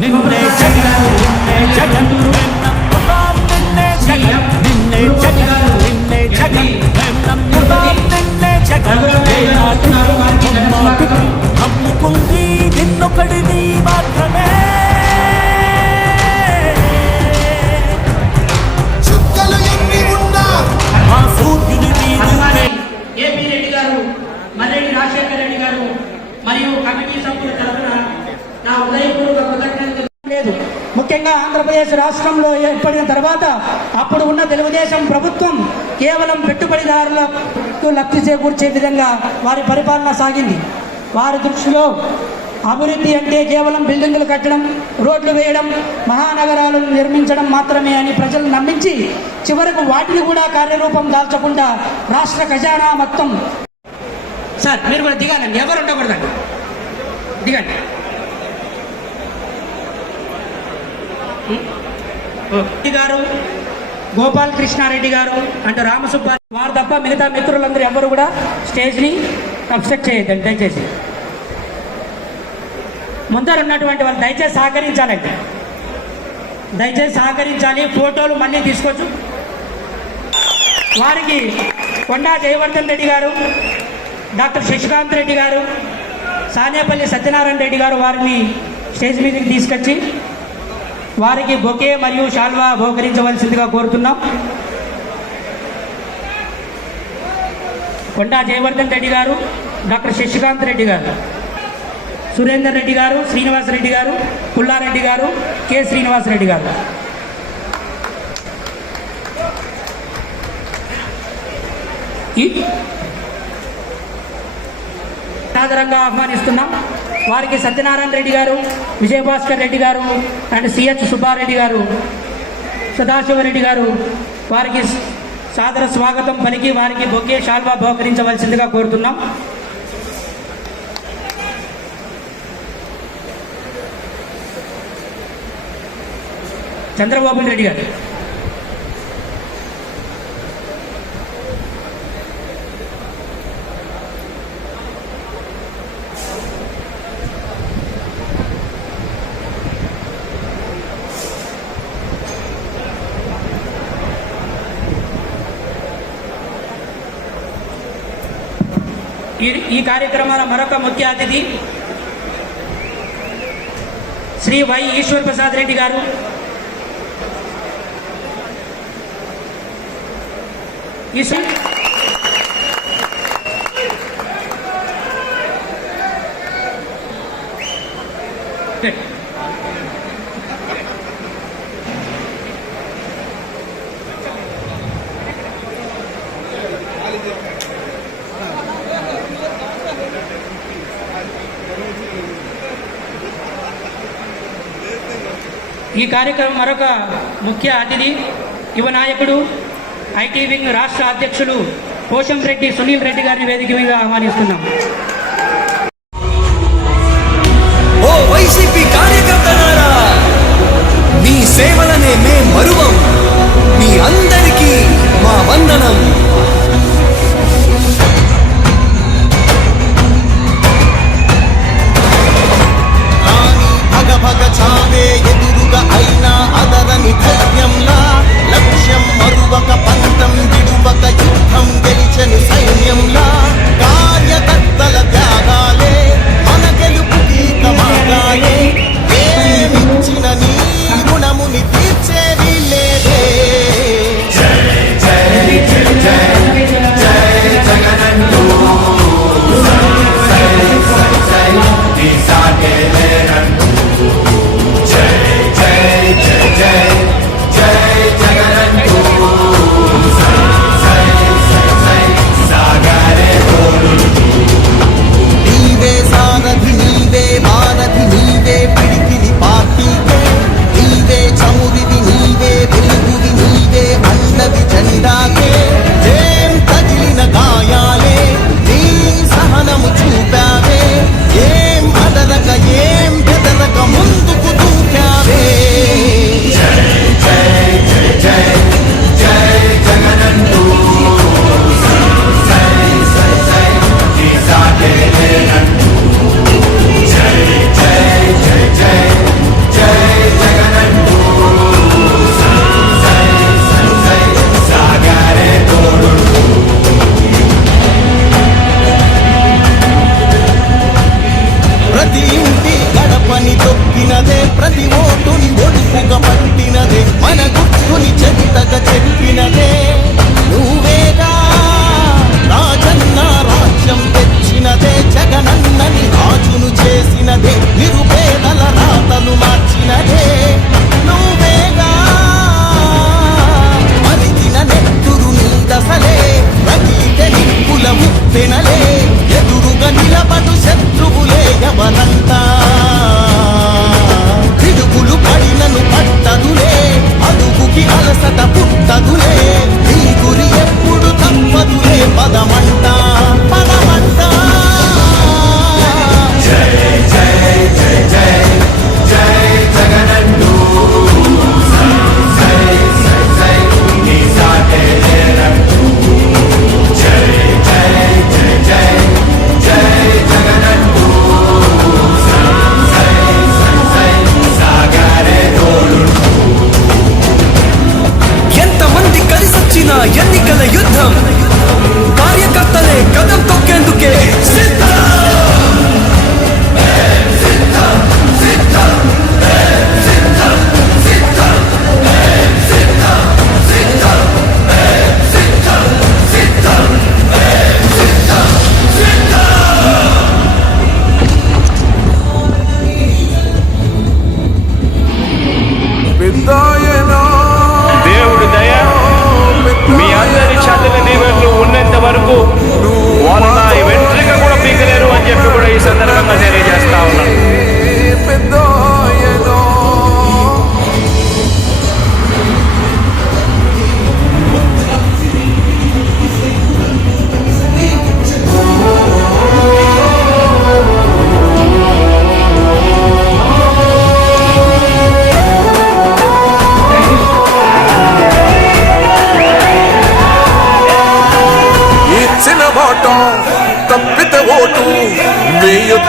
నిన్నే జగన్ నిన్నే జగన్ కమిటీ సభ్యుల తరఫున నా ఉదయపూర్వక కృతజ్ఞతలు లేదు ముఖ్యంగా ఆంధ్రప్రదేశ్ రాష్ట్రంలో ఏర్పడిన తర్వాత అప్పుడు ఉన్న తెలుగుదేశం ప్రభుత్వం కేవలం పెట్టుబడిదారులకు లబ్ధి చేకూర్చే విధంగా వారి పరిపాలన సాగింది. వారి దృష్టిలో అభివృద్ధి అంటే కేవలం బిల్డింగులు కట్టడం రోడ్లు వేయడం మహానగరాలను నిర్మించడం మాత్రమే అని ప్రజలు నమ్మించి చివరకు వాటిని కూడా కార్యరూపం దాల్చకుండా రాష్ట్ర ఖజానా మొత్తం సార్ మీరు కూడా దిగాలండి. ఎవరు ఉండకూడదండి? దిగండి. రెడ్డి గారు గోపాల్ కృష్ణారెడ్డి గారు అంటే రామసుబ్బారి వారు తప్ప మిగతా మిత్రులందరూ ఎవరు కూడా స్టేజ్ని అబ్స్ట్రక్ట్ చేయొద్దండి దయచేసి. ముందర ఉన్నటువంటి వాళ్ళు దయచేసి సహకరించాలండి. దయచేసి సహకరించాలి ఫోటోలు మళ్ళీ తీసుకోవచ్చు. వారికి కొండా జయవర్ధన్ రెడ్డి గారు డాక్టర్ శశికాంత్ రెడ్డి గారు సానేపల్లి సత్యనారాయణ రెడ్డి గారు వారిని స్టేజ్ మీదకి తీసుకొచ్చి వారికి బొకే మరియు శాల్వా బహుకరించవలసిందిగా కోరుతున్నాం. కొండా జయవర్ధన్ రెడ్డి గారు డాక్టర్ శశికాంత్ రెడ్డి గారు సురేందర్ రెడ్డి గారు శ్రీనివాస్ రెడ్డి గారు పుల్లారెడ్డి గారు కె శ్రీనివాస్ రెడ్డి గారు. ఈ సాదరంగా ఆహ్వానిస్తున్నాం. వారికి సత్యనారాయణ రెడ్డి గారు విజయభాస్కర్ రెడ్డి గారు అండ్ సిహెచ్ సుబ్బారెడ్డి గారు సదాశివరెడ్డి గారు వారికి సాదర స్వాగతం పలికి వారికి బొకే శాల్వా బహుకరించవలసిందిగా కోరుతున్నాం. చంద్రబాబు రెడ్డి గారు. ఈ ఈ కార్యక్రమాల మరొక ముఖ్య అతిథి శ్రీ వై ఈశ్వర్ ప్రసాద్ రెడ్డి గారు. ఈశ్వర్ ఈ కార్యక్రమం మరొక ముఖ్య అతిథి యువ నాయకుడు ఐటీ వింగ్ రాష్ట్ర అధ్యక్షులు పోషం రెడ్డి సునీల్ రెడ్డి గారిని వేదిక మీద ఆహ్వానిస్తున్నాం. ఓ వైసీపీ కార్యకర్తలారా మీ సేవలనే మే మరువం. మీ అందరికీ మా వందనం.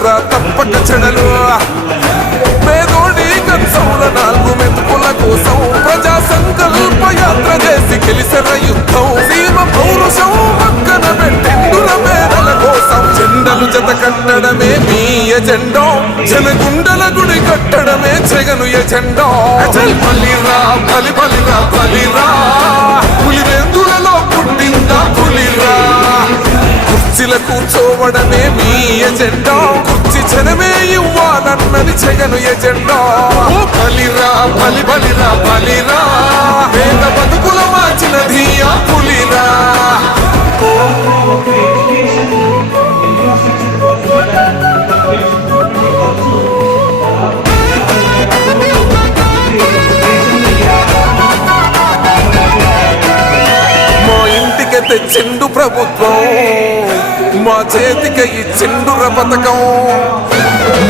వేసుకుంటారు రా తప్పక చెడలు. పేదోడి కంచౌల నాలుగు మెతుకుల కోసం ప్రజా సంకల్ప యాత్ర చేసి గెలిసిన యుద్ధం. సీమ పౌరుషం పక్కన పెట్టిండుల మేడల కోసం జెండలు జత కట్టడమే మీ ఎజెండో. జనగుండల గుడి కట్టడమే జగను ఎజెండో. బలిరా బలి బలిరా బలిరా. కూర్చోవడమే మీ ఎజెండా. కుర్చీ జనమే ఇవ్వాలన్నది జగను ఎజెండా. బలిరా బలి బలిరా బలిరా. పేద బతుకుల మార్చినది ఆ పులిరా. తెచ్చిండు ప్రభుత్వం. మా చేతికి ఇచ్చిండుర పథకం.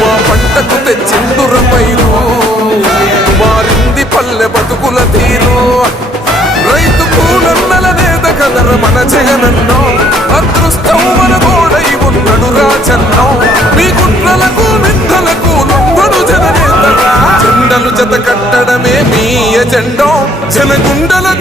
మా పంటకు తెచ్చిండుర పైరు. మారింది పల్లె బతుకుల తీరు. రైతు కూలన్నల నేత కదర మన జగనన్నో. అదృష్టం మన గోడై ఉన్నడు రాజన్నో. మీ కుట్రలకు నిందలకు లొంగడు జననేత. జెండలు జత కట్టడమే మీ ఎజెండో. జనగుండల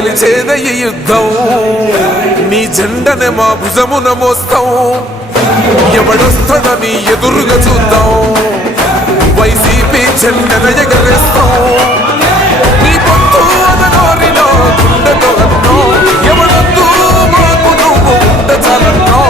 నువ్వే యుద్ధం. నీ జెండనే మా భుజమున మోస్తాం. ఎవడొస్తాడని ఎదురుగా చూద్దాం. వైసీపీ జెండన ఎగరేస్తాం. నీ పొత్తు అనగోరిలో గుండెతో అన్నో. ఎవడొద్దు మాకు నువ్వు ఉండ చాలన్నో.